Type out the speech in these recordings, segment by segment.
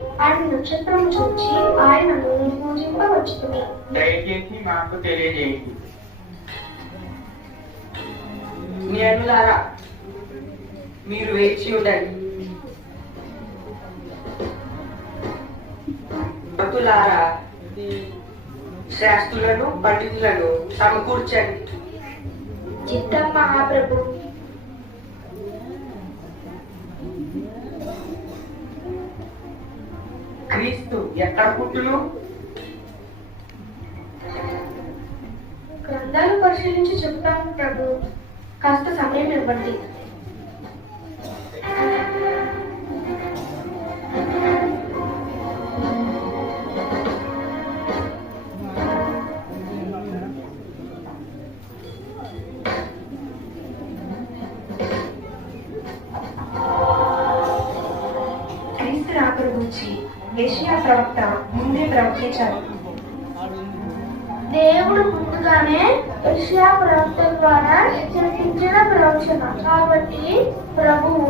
ఆయన నక్షత్రము చూచి ఆయనను పూజింపవచ్చును. దయచేసి మాకు తెలియజేయండి. జ్ఞానులారా, మీరు వేచి ఉండండి. భక్తులారా, శాస్త్రులను పండితులను సమకూర్చండి. చిత్తం మహాప్రభు. క్రీస్తు ఎక్కడ పుట్టును? గ్రంథాలు పరిశీలించి చెప్తాను ప్రభు. కాస్త సమయం ఇవ్వండి. క్రీస్తు రాకడ గురించి యెషయా ప్రవక్త ముందే ప్రవచించారు. దేవుడు ముందుగానే యెషయా ప్రవక్త ద్వారా హెచ్చరించిన ప్రవచన కాబట్టి ప్రభువు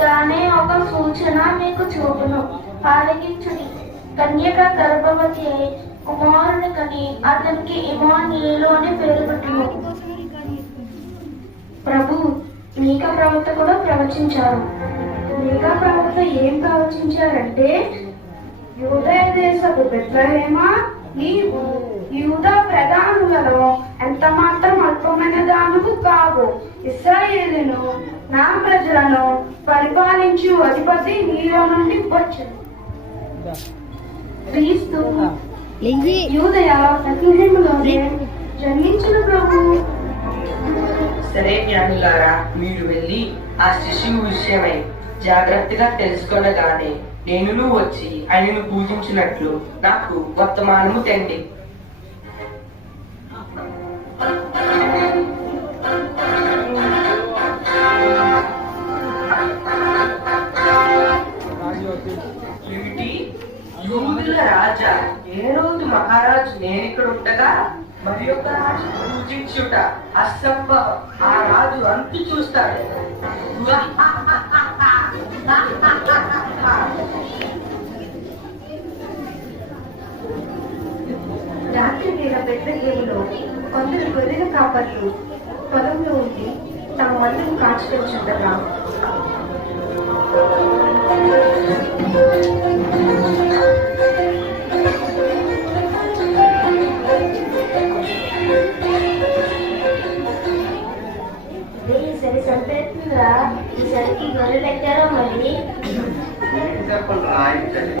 తానే ఒక సూచన మీకు చూపును. ఆలకించుడి. కన్యక గర్భవతి అయి కుమారుని కని అతనికి ఇమానుయేలు అని పేరు పెట్టును. ప్రభు మీకా ప్రవక్త కూడా ప్రవచించారు. మీకా ప్రవక్త ఏం ప్రవచించారంటే, యూదయ దేశపు బెత్లెహేమా, నీవు యూదా ప్రధానులలో ఎంత మాత్రం అల్పమైన దానువు కావు. ఇశ్రాయేలును నా ప్రజలను పరిపాలించు అధిపతి నీలో నుండి వచ్చును. క్రీస్తు యూదయ బెత్లెహేములోనే జన్మించును ప్రభు. సరే జ్ఞానులారా, మీరు వెళ్ళి ఆ శిశువు విషయమై జాగ్రత్తగా తెలుసుకొనగానే నేనును వచ్చి ఆయనను పూజించినట్లు నాకు వర్తమానము తెండి. ఏమిటి? యూదుల రాజా హేరోదు మహారాజు నేనిక్కడ ఉండగా మరి ఒక రాజు పూజించుట అసంభవం. ఆ రాజు అంతు చూస్తాడు. రాత్రి వేళ బెత్లెహేములో కొందరు గొర్రెల కాపర్లు పొలంలో ఉండి తమ మందును కాచుకొచ్చుండగా ఈసరి సంతేస్తుందా? ఈసరికి గొర్రెలు ఎక్కారో మరి.